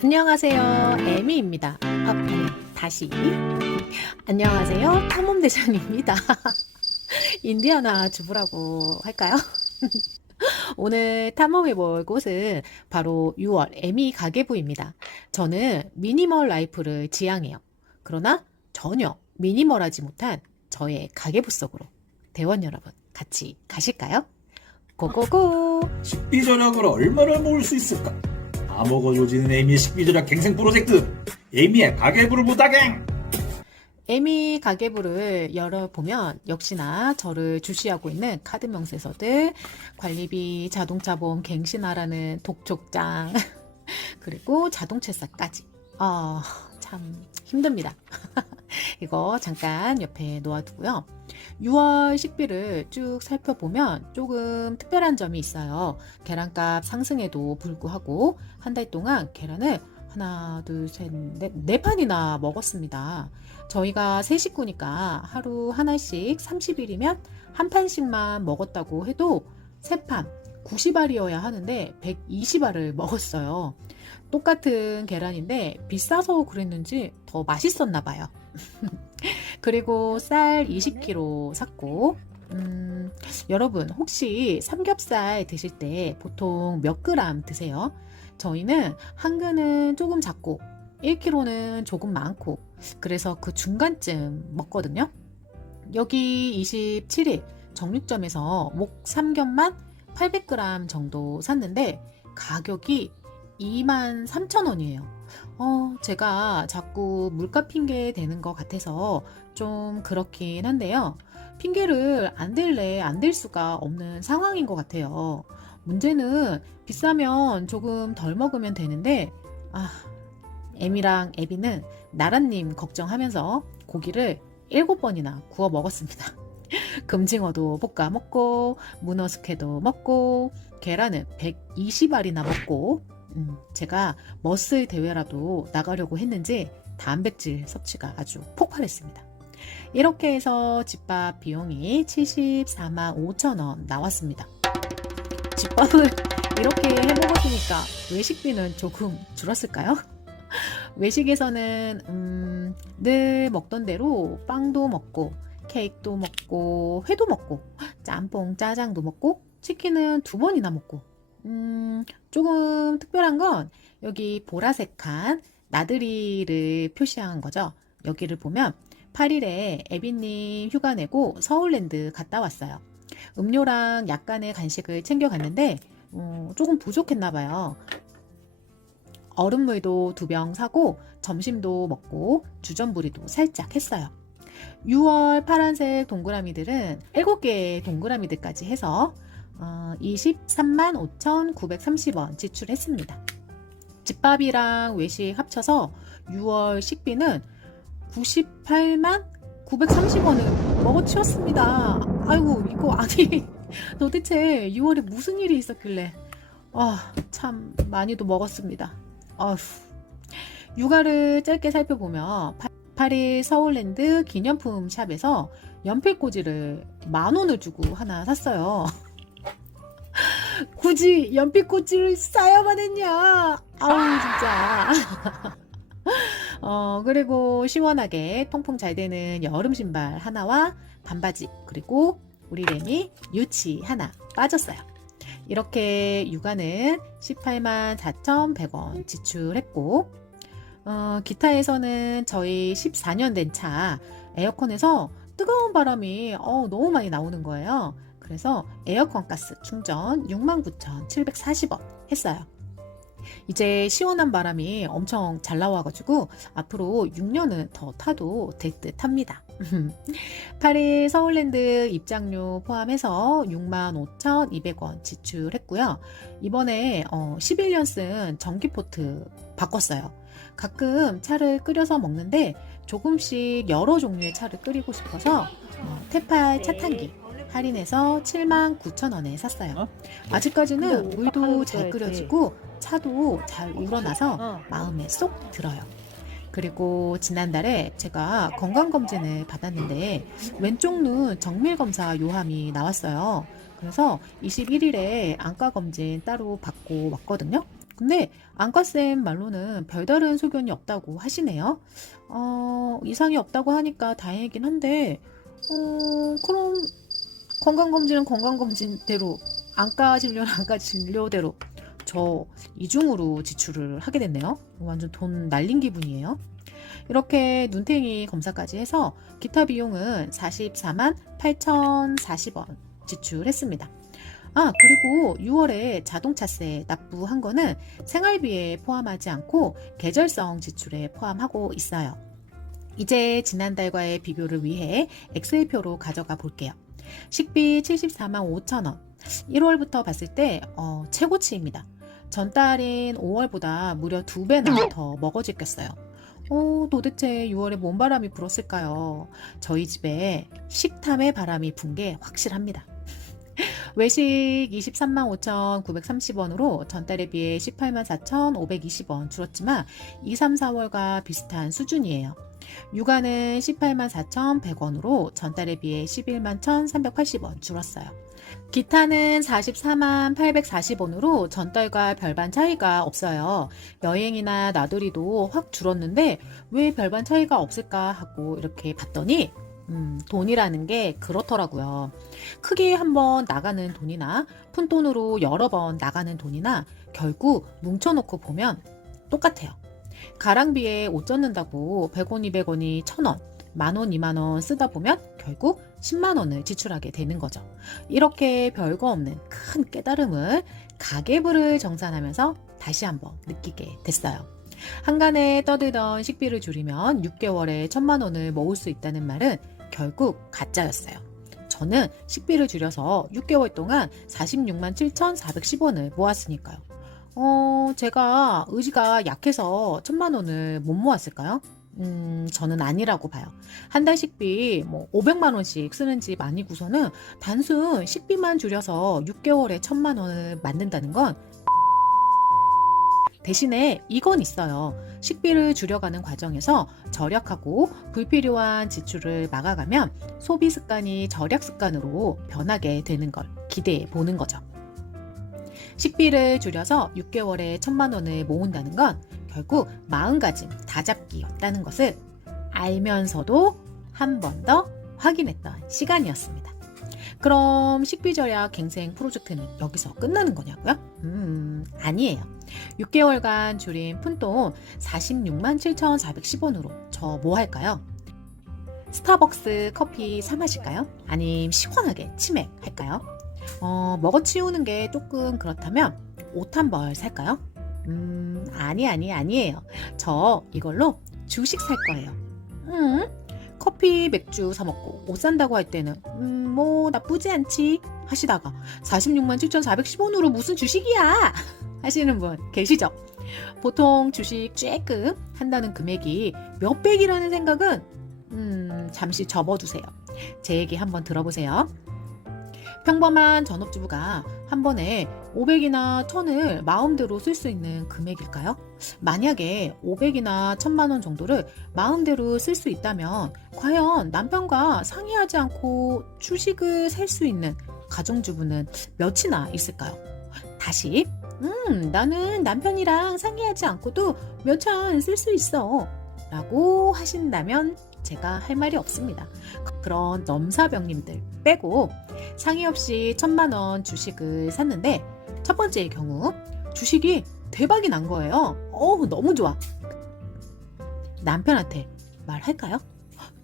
안녕하세요. 에미입니다. 아니, 다시. 안녕하세요. 탐험대장입니다. 인디아나 주부라고 할까요? 오늘 탐험해볼 곳은 바로 6월 에미 가계부입니다. 저는 미니멀 라이프를 지향해요. 그러나 전혀 미니멀하지 못한 저의 가계부 속으로 대원 여러분 같이 가실까요? 고고고! 식비 절약을 얼마나 모을 수 있을까? 다 먹어 조지는 에미의 식비 절약 갱생 프로젝트 에미의 가계부를 부탁해. 에미 가계부를 열어보면 역시나 저를 주시하고 있는 카드 명세서들, 관리비, 자동차 보험 갱신하라는 독촉장, 그리고 자동차세까지. 참 힘듭니다. 이거 잠깐 옆에 놓아두고요. 6월 식비를 쭉 살펴보면 조금 특별한 점이 있어요. 계란값 상승에도 불구하고 한 달 동안 계란을 하나, 둘, 셋, 넷, 네 판이나 먹었습니다. 저희가 세 식구니까 하루 하나씩 30일이면 한 판씩만 먹었다고 해도 세 판, 90알이어야 하는데 120알을 먹었어요. 똑같은 계란인데 비싸서 그랬는지 더 맛있었나 봐요. 그리고 쌀 20kg 샀고, 여러분 혹시 삼겹살 드실 때 보통 몇 그램 드세요? 저희는 한 근은 조금 작고 1kg는 조금 많고, 그래서 그 중간쯤 먹거든요. 여기 27일 정육점에서 목 삼겹만 800g 정도 샀는데 가격이 23,000원이에요. 제가 자꾸 물가 핑계 대는 것 같아서 좀 그렇긴 한데요. 핑계를 안 댈래 안 댈 수가 없는 상황인 것 같아요. 문제는 비싸면 조금 덜 먹으면 되는데, 에미랑 에비는 나라님 걱정하면서 고기를 7번이나 구워 먹었습니다. 금징어도 볶아 먹고, 문어 숙회도 먹고, 계란은 120알이나 먹고, 제가 머슬 대회라도 나가려고 했는지 단백질 섭취가 아주 폭발했습니다. 이렇게 해서 집밥 비용이 74만 5천원 나왔습니다. 집밥을 이렇게 해 먹었으니까 외식비는 조금 줄었을까요? 외식에서는 늘 먹던 대로 빵도 먹고 케이크도 먹고 회도 먹고 짬뽕 짜장도 먹고 치킨은 2번이나 먹고, 조금 특별한 건 여기 보라색한 나들이를 표시한 거죠. 여기를 보면 8일에 에비님 휴가 내고 서울랜드 갔다 왔어요. 음료랑 약간의 간식을 챙겨갔는데 조금 부족했나 봐요. 얼음물도 2병 사고 점심도 먹고 주전부리도 살짝 했어요. 6월 파란색 동그라미들은 7개의 동그라미들까지 해서 23만 5,930원 지출했습니다. 집밥이랑 외식 합쳐서 6월 식비는 98만 930원을 먹어치웠습니다. 아이고, 이거 아니 도대체 6월에 무슨 일이 있었길래 참 많이도 먹었습니다. 육아를 짧게 살펴보면 8일 서울랜드 기념품 샵에서 연필꽂이를 10,000원을 주고 하나 샀어요. 굳이 연필꽂이를 싸야만 했냐? 진짜. 그리고 시원하게 통풍 잘 되는 여름 신발 하나와 반바지, 그리고 우리 램이 유치 하나 빠졌어요. 이렇게 육아는 18만 4,100원 지출했고, 기타에서는 저희 14년 된 차 에어컨에서 뜨거운 바람이 너무 많이 나오는 거예요. 그래서 에어컨 가스 충전 69,740원 했어요. 이제 시원한 바람이 엄청 잘 나와가지고 앞으로 6년은 더 타도 될 듯 합니다. 8일 서울랜드 입장료 포함해서 65,200원 지출했고요. 이번에 11년 쓴 전기포트 바꿨어요. 가끔 차를 끓여서 먹는데 조금씩 여러 종류의 차를 끓이고 싶어서 테팔 차탄기 할인해서 79,000원에 샀어요. 아직까지는 물도 잘 끓여지고 차도 잘 우러나서 마음에 쏙 들어요. 그리고 지난달에 제가 건강검진을 받았는데 왼쪽 눈 정밀검사 요함이 나왔어요. 그래서 21일에 안과검진 따로 받고 왔거든요. 근데 안과쌤 말로는 별다른 소견이 없다고 하시네요. 이상이 없다고 하니까 다행이긴 한데, 그럼 건강검진은 건강검진대로, 안과 진료는 안과 진료대로 저 이중으로 지출을 하게 됐네요. 완전 돈 날린 기분이에요. 이렇게 눈탱이 검사까지 해서 기타 비용은 44만 8,040원 지출했습니다. 그리고 6월에 자동차세 납부한 거는 생활비에 포함하지 않고 계절성 지출에 포함하고 있어요. 이제 지난달과의 비교를 위해 엑셀표로 가져가 볼게요. 식비 74만 5천원. 1월부터 봤을 때 최고치입니다. 전달인 5월보다 무려 2배나 더 먹어지겠어요. 도대체 6월에 뭔 바람이 불었을까요? 저희 집에 식탐의 바람이 분 게 확실합니다. 외식 23만 5,930원으로 전달에 비해 18만 4,520원 줄었지만 2, 3, 4월과 비슷한 수준이에요. 육아는 18만 4,100원으로 전달에 비해 11만 1,380원 줄었어요. 기타는 44만 840원으로 전달과 별반 차이가 없어요. 여행이나 나들이도 확 줄었는데 왜 별반 차이가 없을까 하고 이렇게 봤더니 돈이라는 게 그렇더라고요. 크게 한번 나가는 돈이나 푼돈으로 여러 번 나가는 돈이나 결국 뭉쳐놓고 보면 똑같아요. 가랑비에 옷 젖는다고 100원, 200원이 1,000원, 만원, 2만원 쓰다 보면 결국 10만원을 지출하게 되는 거죠. 이렇게 별거 없는 큰 깨달음을 가계부를 정산하면서 다시 한번 느끼게 됐어요. 한간에 떠들던 식비를 줄이면 6개월에 1,000만원을 모을 수 있다는 말은 결국 가짜였어요. 저는 식비를 줄여서 6개월 동안 46만 7,410원을 모았으니까요. 제가 의지가 약해서 1,000만원을 못 모았을까요? 저는 아니라고 봐요. 한 달 식비 500만 원씩 쓰는 집 아니고서는 단순 식비만 줄여서 6개월에 1,000만 원을 만든다는 건 대신에 이건 있어요. 식비를 줄여가는 과정에서 절약하고 불필요한 지출을 막아가면 소비 습관이 절약 습관으로 변하게 되는 걸 기대해 보는 거죠. 식비를 줄여서 6개월에 1,000만 원을 모은다는 건 결국 마음가짐 다잡기였다는 것을 알면서도 한 번 더 확인했던 시간이었습니다. 그럼 식비 절약 갱생 프로젝트는 여기서 끝나는 거냐고요? 아니에요. 6개월간 줄인 푼돈 46만 7,410원으로 저 뭐 할까요? 스타벅스 커피 사 마실까요? 아님 시원하게 치맥 할까요? 먹어치우는 게 조금 그렇다면 옷 한 벌 살까요? 아니에요. 저 이걸로 주식 살 거예요. 커피, 맥주 사 먹고 옷 산다고 할 때는 뭐 나쁘지 않지 하시다가 46만 7,410원으로 무슨 주식이야 하시는 분 계시죠? 보통 주식 쬐끔 한다는 금액이 몇백이라는 생각은 잠시 접어두세요. 제 얘기 한번 들어보세요. 평범한 전업주부가 한 번에 500이나 1000을 마음대로 쓸 수 있는 금액일까요? 만약에 500이나 1000만 원 정도를 마음대로 쓸 수 있다면 과연 남편과 상의하지 않고 주식을 살 수 있는 가정주부는 몇이나 있을까요? 다시 나는 남편이랑 상의하지 않고도 몇천 쓸 수 있어 라고 하신다면 제가 할 말이 없습니다. 그런 넘사벽님들 빼고 상의 없이 1,000만 원 주식을 샀는데 첫 번째의 경우 주식이 대박이 난 거예요. 너무 좋아. 남편한테 말할까요?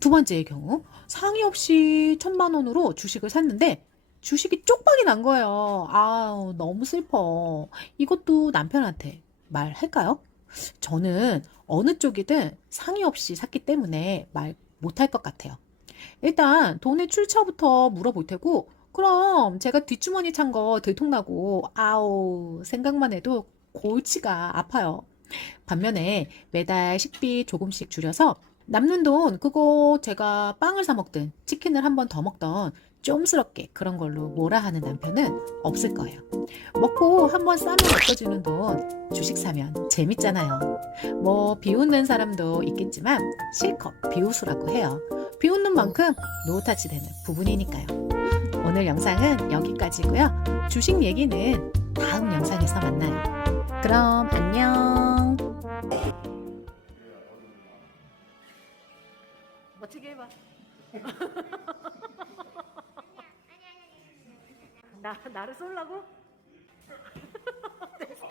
두 번째의 경우 상의 없이 1,000만 원으로 주식을 샀는데 주식이 쪽박이 난 거예요. 너무 슬퍼. 이것도 남편한테 말할까요? 저는 어느 쪽이든 상의 없이 샀기 때문에 말 못할 것 같아요. 일단 돈의 출처부터 물어볼 테고 그럼 제가 뒷주머니 찬 거 들통나고 생각만 해도 골치가 아파요. 반면에 매달 식비 조금씩 줄여서 남는 돈 그거 제가 빵을 사 먹든 치킨을 한 번 더 먹던 쫌스럽게 그런 걸로 뭐라 하는 남편은 없을 거예요. 먹고 한 번 싸면 없어지는 돈 주식 사면 재밌잖아요. 비웃는 사람도 있겠지만 실컷 비웃으라고 해요. 비웃는 만큼 노타치 되는 부분이니까요. 오늘 영상은 여기까지고요. 주식 얘기는 다음 영상에서 만나요. 그럼 안녕. 멋지게 해봐. 나를 쏠라고? 됐어.